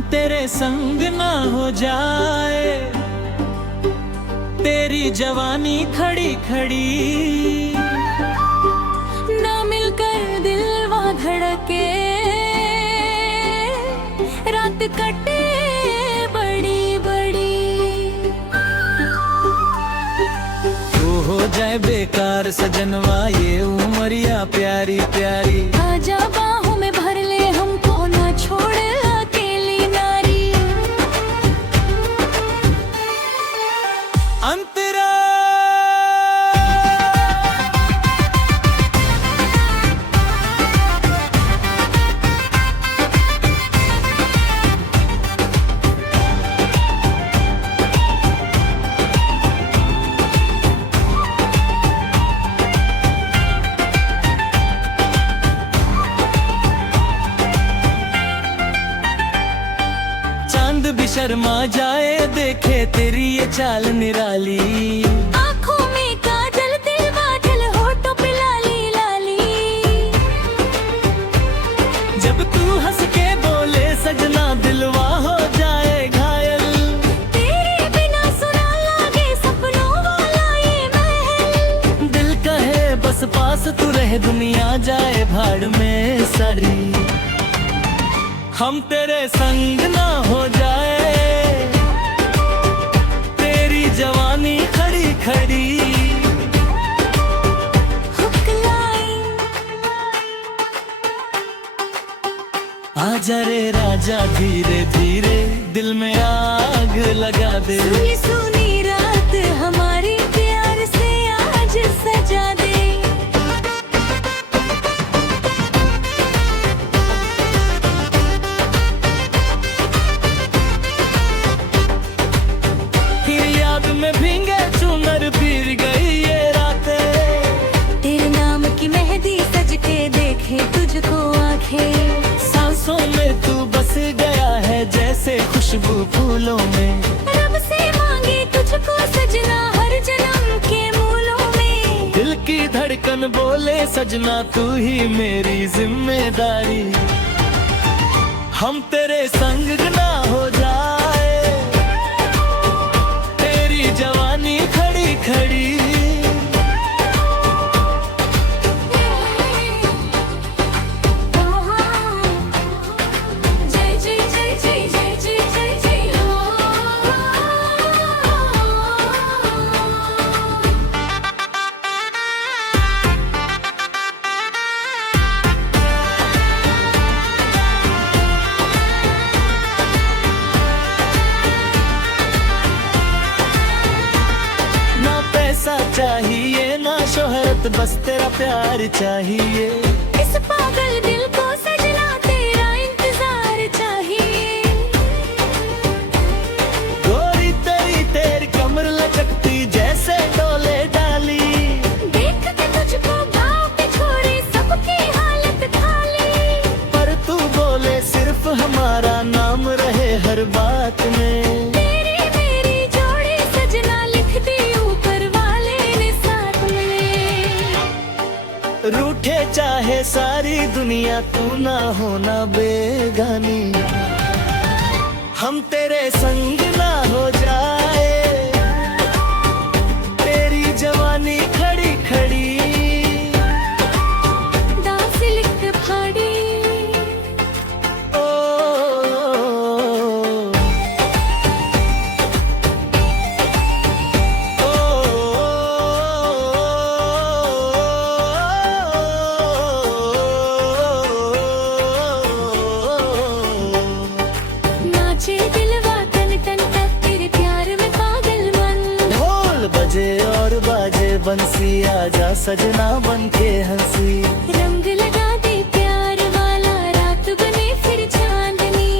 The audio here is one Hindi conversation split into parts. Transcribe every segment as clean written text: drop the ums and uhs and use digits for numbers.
हम तेरे संग ना हो जाए, तेरी जवानी खड़ी खड़ी, ना मिलकर दिल वहाँ धड़के, रात कटे बड़ी बड़ी। तो हो जाए बेकार सजनवा ये उमरिया प्यारी प्यारी। आजा बाहों में भर ले हमको, ना छोड़ अकेली नारी। अंतरा चांद भी शर्मा जाए देखे तेरी ये चाल निराली। आँखों में काजल दिल बादल होठों पे लाली लाली। जब तू हंस के बोले सजना दिलवा हो जाए घायल। तेरे बिना सुना लागे सपनों वाला ये महल। दिल कहे बस पास तू रहे दुनिया जाए भाड़ में सारी। हम तेरे संग ना हो जाए, तेरी जवानी खड़ी खड़ी। आजा रे राजा धीरे धीरे, दिल में आग लगा दे। सुनी सुनी रात हमारी प्यार से आज सजा दे। फिर याद में भींगे चुनर पीर गई ये रातें। तेरे नाम की मेहंदी सज के देखे तुझको आंखें। सांसों में तू बस गया है जैसे खुशबू फूलों में। रब से मांगे तुझको सजना हर जन्म के मूलों में। दिल की धड़कन बोले सजना तू ही मेरी जिम्मेदारी। हम तेरे संग ना हो जाए, तेरी जवानी खड़ी खड़ी। जय जय जय जय जय जय जय जय हो। ना पैसा चाहिए ना शोहरत, बस तेरा प्यार चाहिए। इस पागल दिल को सजना तेरा इंतजार चाहिए। गोरी तेरी तेरी कमर लचकती जैसे डोले डाली। देख के तुझको गाँव पे छोड़े सबकी हालत खाली। पर तू बोले सिर्फ हमारा नाम रहे हर बात में। तेरी मेरी जोड़ी सजना लिख दी ऊपर वाले ने साथ में। रूठे चाहे सारी दुनिया तू ना होना बेगानी। हम तेरे संग ना हो जाए, तेरी जवानी खड़ी खड़ी। दांत से लिख फाड़ी। ओ, नाचे दिलवा तन तन तक तेरे प्यार में पागल मन। ढोल बजे और बाजे बंसी, आजा सजना बन के हंसी। रंग लगा दे प्यार वाला रात बने फिर चांदनी।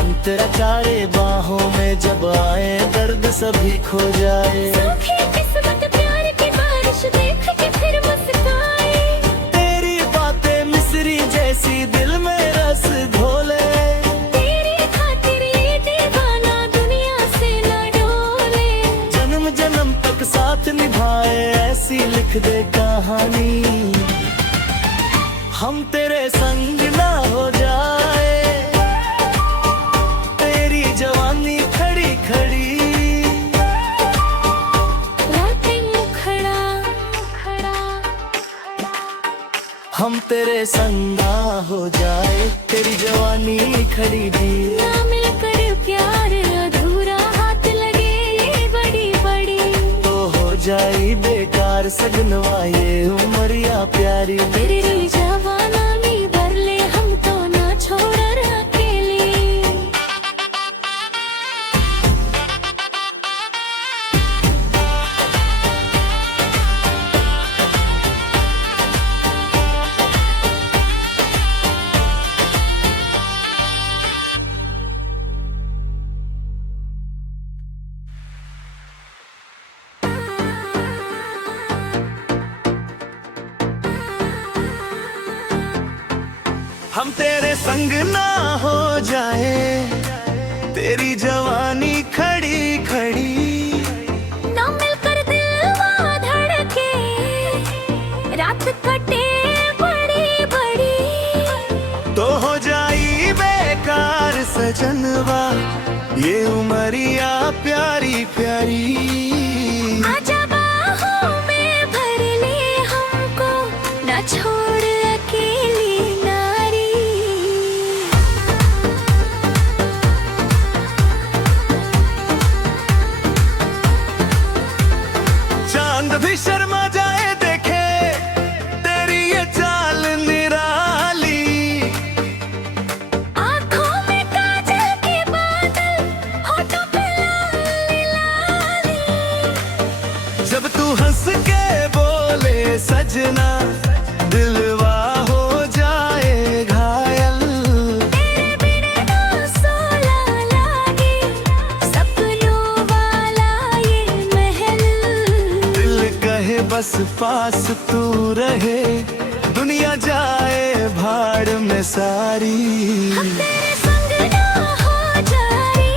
अंतरा चारे बाहों में जब आए दर्द सभी खो जाए। सूखी किस्मत प्यार की बारिश देख के फिर मुस्काए। तेरी बातें मिस्री जैसी दिल में रस घोले। तेरी खातिर ये दीवाना दुनिया से न डोले। जन्म जन्म तक साथ निभाए ऐसी लिख दे कहानी। हम तेरे संग ना हो जाए, तेरे संग ना हो जाए, तेरी जवानी खड़ी दी। ना मिलकर प्यार अधूरा, हाथ लगे ये बड़ी बड़ी, तो हो जाई बेकार सजनवा ये उमरिया प्यारी। तेरी जवाना में भर ले हम तो ना छोड़ अकेले। हम तेरे संग ना हो जाए, तेरी जवानी खड़ी खड़ी, ना मिलकर दिलवा धड़के, रात कटे बड़ी बड़ी, तो हो जाई बेकार सजनवा ये उमरिया प्यारी प्यारी। आजा बाहों में भर ले हमको, ना छोड़ अकेली नारी। चांद भी शर्मा जाए देखे तेरी ये चाल निराली, आँखों में काजल के बादल, होठों पे लाली लाली। जब तू हंस के बोले सजना दिलवा हो जाए घायल। तेरे बिना ना सोला लागे, सपनों वाला ये महल। दिल कहे बस पास तू रहे, दुनिया जाए भाड़ में सारी। हम तेरे संग ना हो जाए,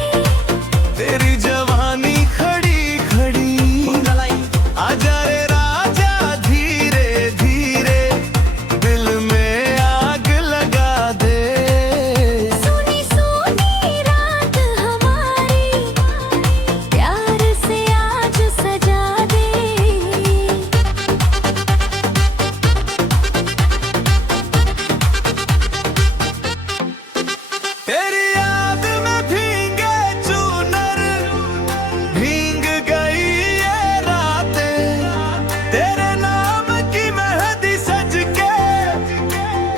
तेरी जवानी खड़ी खड़ी, आजा रे राजा धीरे धीरे, दिल में आग लगा दे। सुनी सुनी रात हमारी, प्यार से आज सजा दे। तेरी याद में भीगे चूनर, भीग गई ये रातें, तेरे नाम की मेहंदी सज के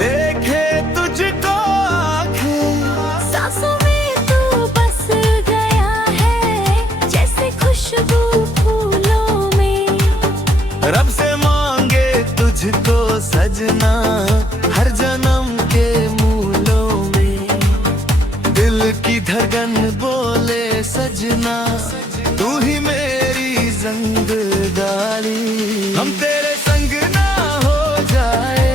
देखे तुझको आंखें। सांसों में तू बस गया है, जैसे खुशबू फूलों में। रब से मांगे तुझको सजना हर जन्म के मूलों में, दिल की धड़कन बोले सजना तू ही मेरी जंग डाली। हम तेरे संग ना हो जाए,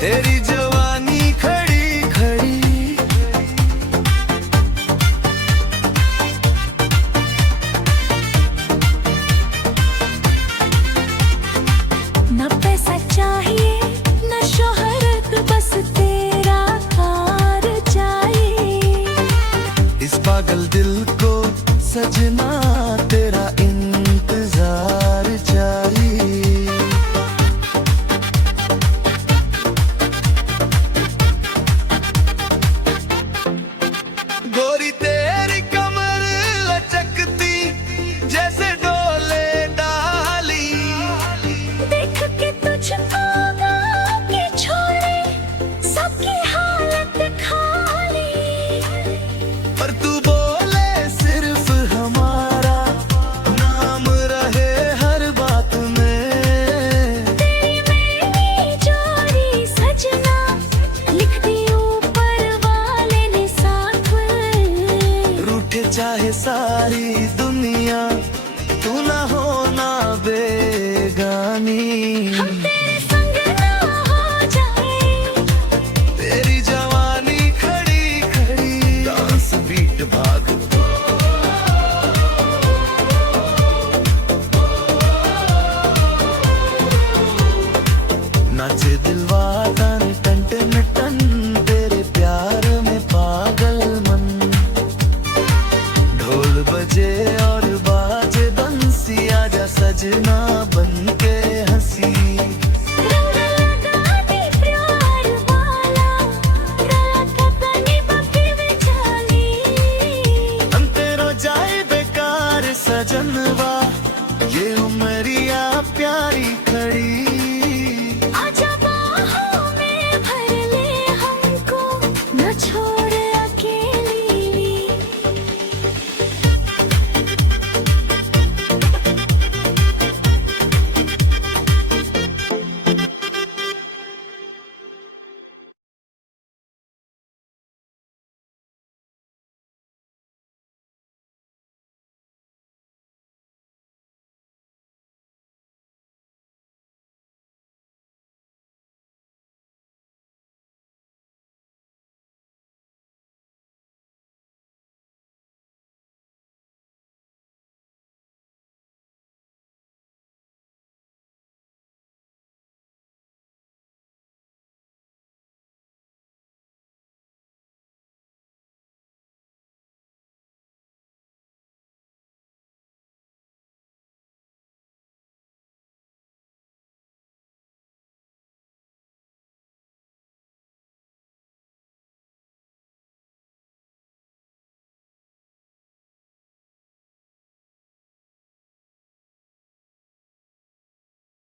तेरी जवानी खड़ी खड़ी, न पैसा चाहिए न शोहरत, बस तेरा प्यार चाहिए। इस पागल दिल को सजना तेरा इंतजार चाहिए। गोरी तेरी कमर लचकती जैसे डोले डाली, देख के तुझको गाँव के छोरे, सबकी हालत खाली। पर तू बोले सिर्फ हमारा नाम रहे हर बात में। तेरी मेरी जोड़ी सजना, लिख दी ऊपर वाले ने साथ में। रूठे चाहे सारी दुनिया, तू ना होना बेगानी। हम तेरे संग ना हो जाए, तेरी जवानी खड़ी खड़ी, डांस बीट भाग